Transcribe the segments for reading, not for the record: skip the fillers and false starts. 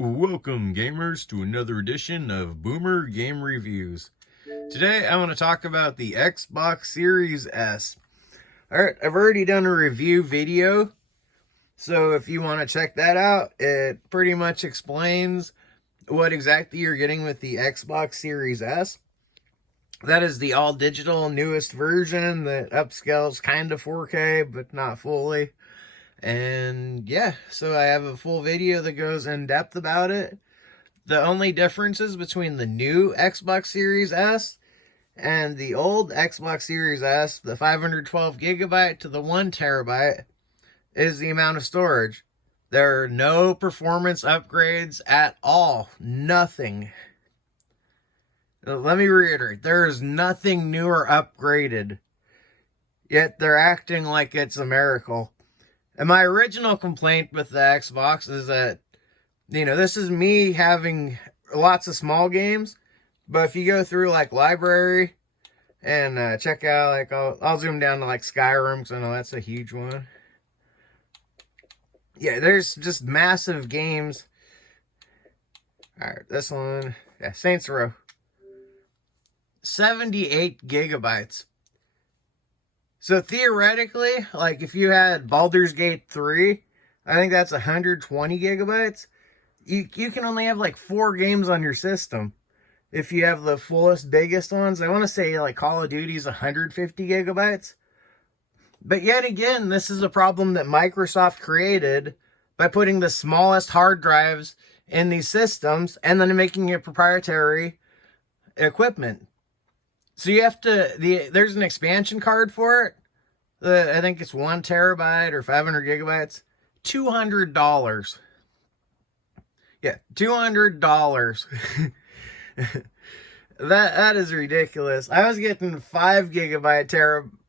Welcome, gamers, to another edition of Boomer Game Reviews. Today, I want to talk about the Xbox Series S. Alright, I've already done a review video, so if you want to check that out, it pretty much explains what exactly you're getting with the Xbox Series S. That is the all-digital newest version that upscales kind of 4K, but not fully. And yeah, so I have a full video that goes in depth about it. The only differences between the new Xbox Series S and the old Xbox Series S, the 512 gigabyte to the 1 terabyte, is the amount of storage. There are no performance upgrades at all. Nothing. Let me reiterate, there is nothing new or upgraded. Yet they're acting like it's a miracle. And my original complaint with the Xbox is that, this is me having lots of small games, but if you go through, like, library and check out, like, I'll zoom down to, like, Skyrim, because I know that's a huge one. Yeah, there's just massive games. Alright, this one, yeah, Saints Row. 78 gigabytes. So theoretically, like if you had Baldur's Gate 3, I think that's 120 gigabytes. You can only have like 4 games on your system. If you have the fullest, biggest ones, I want to say like Call of Duty's 150 gigabytes. But yet again, this is a problem that Microsoft created by putting the smallest hard drives in these systems and then making it proprietary equipment. So you have to, there's an expansion card for it. I think it's 1 terabyte or 500 gigabytes. $200. Yeah, $200. That is ridiculous. I was getting 5 terabyte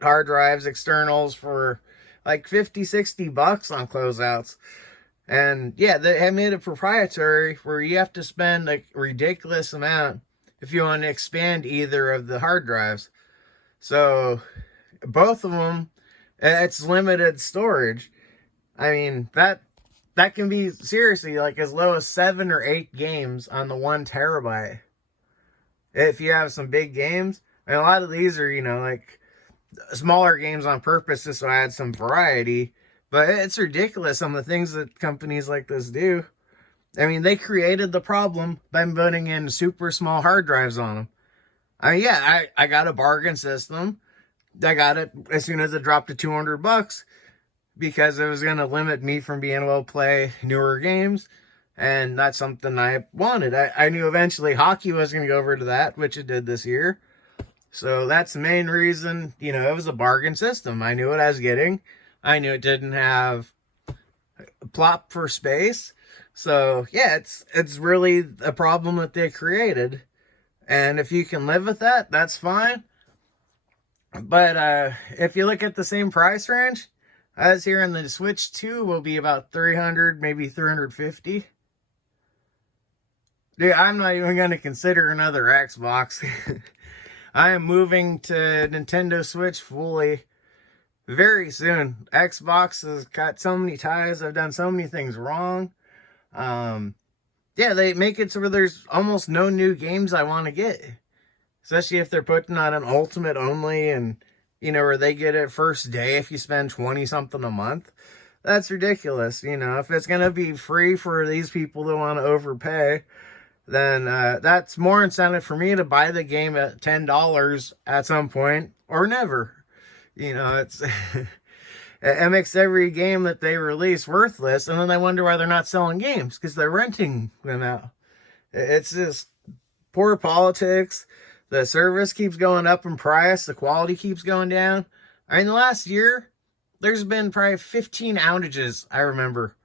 hard drives, externals for like 50, 60 bucks on closeouts. And yeah, they have made it proprietary where you have to spend a ridiculous amount if you want to expand either of the hard drives. So both of them, it's limited storage. I mean, that can be seriously like as low as 7 or 8 games on the 1 terabyte. If you have some big games, and a lot of these are, like smaller games on purpose just so I had some variety. But it's ridiculous some of the things that companies like this do. I mean, they created the problem by putting in super small hard drives on them. I got a bargain system. I got it as soon as it dropped to 200 bucks because it was going to limit me from being able to play newer games. And that's something I wanted. I knew eventually hockey was going to go over to that, which it did this year. So that's the main reason, it was a bargain system. I knew what I was getting. I knew it didn't have plop for space. So, yeah, it's really a problem that they created. And if you can live with that, that's fine. But if you look at the same price range, as here in the Switch 2 will be about 300, maybe 350. Dude, I'm not even going to consider another Xbox. I am moving to Nintendo Switch fully very soon. Xbox has got so many ties. I've done so many things wrong. Yeah, they make it so where there's almost no new games I want to get. Especially if they're putting on an Ultimate only and, where they get it first day if you spend 20 something a month. That's ridiculous. If it's going to be free for these people that want to overpay, then that's more incentive for me to buy the game at $10 at some point or never. It's... It makes every game that they release worthless, and then they wonder why they're not selling games, because they're renting them out. It's just poor politics. The service keeps going up in price. The quality keeps going down. The last year, there's been probably 15 outages, I remember.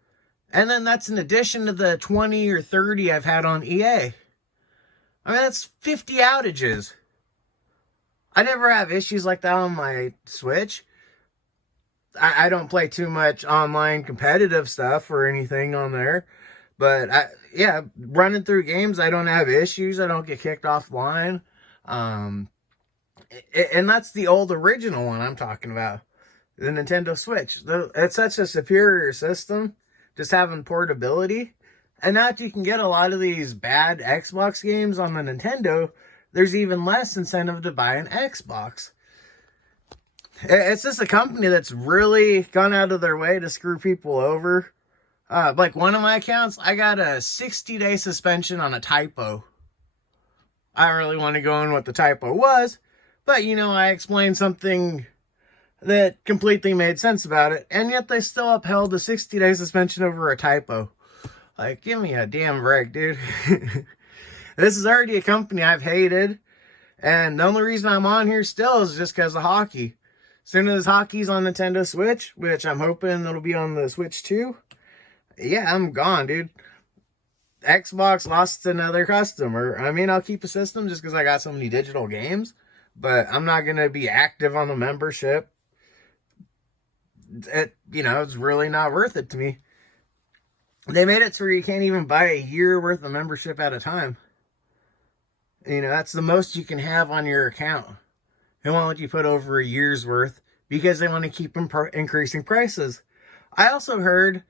And then that's in addition to the 20 or 30 I've had on EA. That's 50 outages. I never have issues like that on my Switch. I don't play too much online competitive stuff or anything on there. But, running through games, I don't have issues. I don't get kicked offline. And that's the old original one I'm talking about. The Nintendo Switch. It's such a superior system just having portability. And now that you can get a lot of these bad Xbox games on the Nintendo, there's even less incentive to buy an Xbox. It's just a company that's really gone out of their way to screw people over. Like one of my accounts, I got a 60-day suspension on a typo. I don't really want to go in what the typo was, but I explained something that completely made sense about it, and yet they still upheld a 60-day suspension over a typo. Like, give me a damn break, dude. This is already a company I've hated, and the only reason I'm on here still is just because of hockey. As soon as hockey's on Nintendo Switch, which I'm hoping it'll be on the Switch too, yeah, I'm gone, dude. Xbox lost another customer. I mean, I'll keep a system just because I got so many digital games, but I'm not going to be active on the membership. It's really not worth it to me. They made it so you can't even buy a year worth of membership at a time. That's the most you can have on your account. They won't let you put over a year's worth because they want to keep increasing prices. I also heard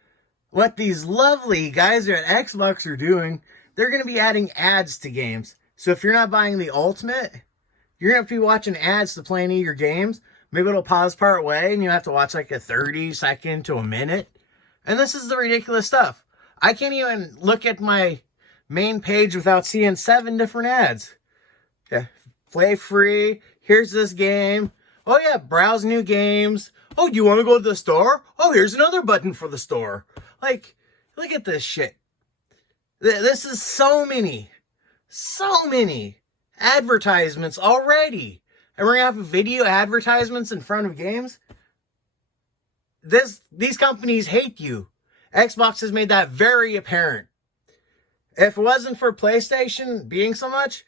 what these lovely guys at Xbox are doing. They're going to be adding ads to games. So if you're not buying the Ultimate, you're going to have to be watching ads to play any of your games. Maybe it'll pause part way and you have to watch like a 30-second to a minute. And this is the ridiculous stuff. I can't even look at my main page without seeing 7 different ads. Yeah, play free. Here's this game. Oh yeah, browse new games. Oh, you want to go to the store? Oh, here's another button for the store. Like, look at this shit. This is so many advertisements already. And we're going to have video advertisements in front of games. These companies hate you. Xbox has made that very apparent. If it wasn't for PlayStation being so much,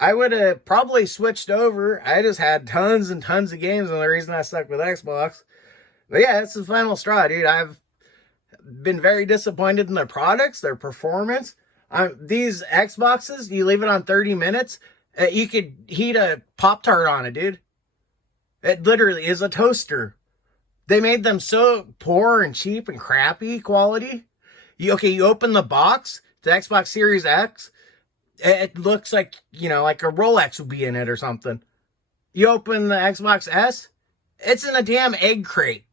I would have probably switched over. I just had tons and tons of games, and the reason I stuck with Xbox. But yeah, it's the final straw, dude. I've been very disappointed in their products, their performance. These Xboxes, you leave it on 30 minutes, you could heat a Pop-Tart on it, dude. It literally is a toaster. They made them so poor and cheap and crappy quality. You open the box, the Xbox Series X, it looks like, like a Rolex would be in it or something. You open the Xbox S, it's in a damn egg crate.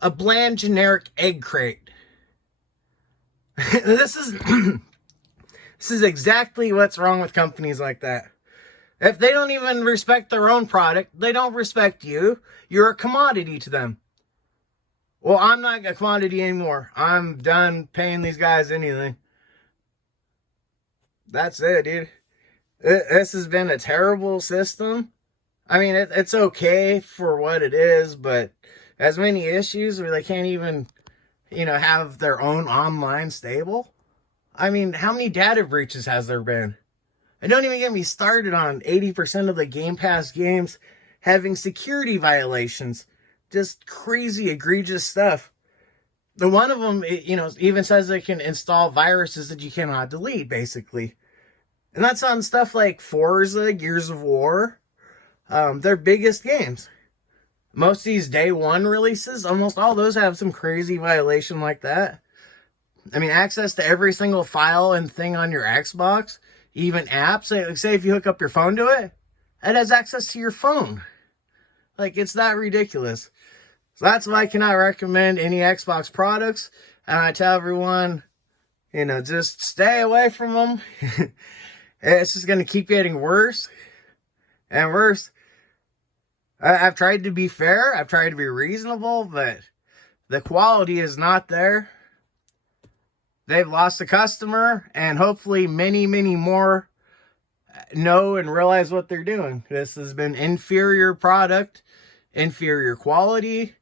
A bland, generic egg crate. This is exactly what's wrong with companies like that. If they don't even respect their own product, they don't respect you. You're a commodity to them. Well, I'm not a commodity anymore. I'm done paying these guys anything. That's it, dude. This has been a terrible system. I mean, it's okay for what it is, but as many issues where they can't even, have their own online stable. I mean, how many data breaches has there been? And don't even get me started on 80% of the Game Pass games having security violations. Just crazy, egregious stuff. The one of them, even says it can install viruses that you cannot delete, basically. And that's on stuff like Forza, Gears of War. Their biggest games. Most of these day one releases, almost all those have some crazy violation like that. I mean, access to every single file and thing on your Xbox, even apps. Say if you hook up your phone to it, it has access to your phone. Like, it's that ridiculous. So that's why I cannot recommend any Xbox products. And I tell everyone, just stay away from them. It's just going to keep getting worse and worse. I've tried to be fair. I've tried to be reasonable, but the quality is not there. They've lost a customer, and hopefully many, many more know and realize what they're doing. This has been inferior product, inferior quality.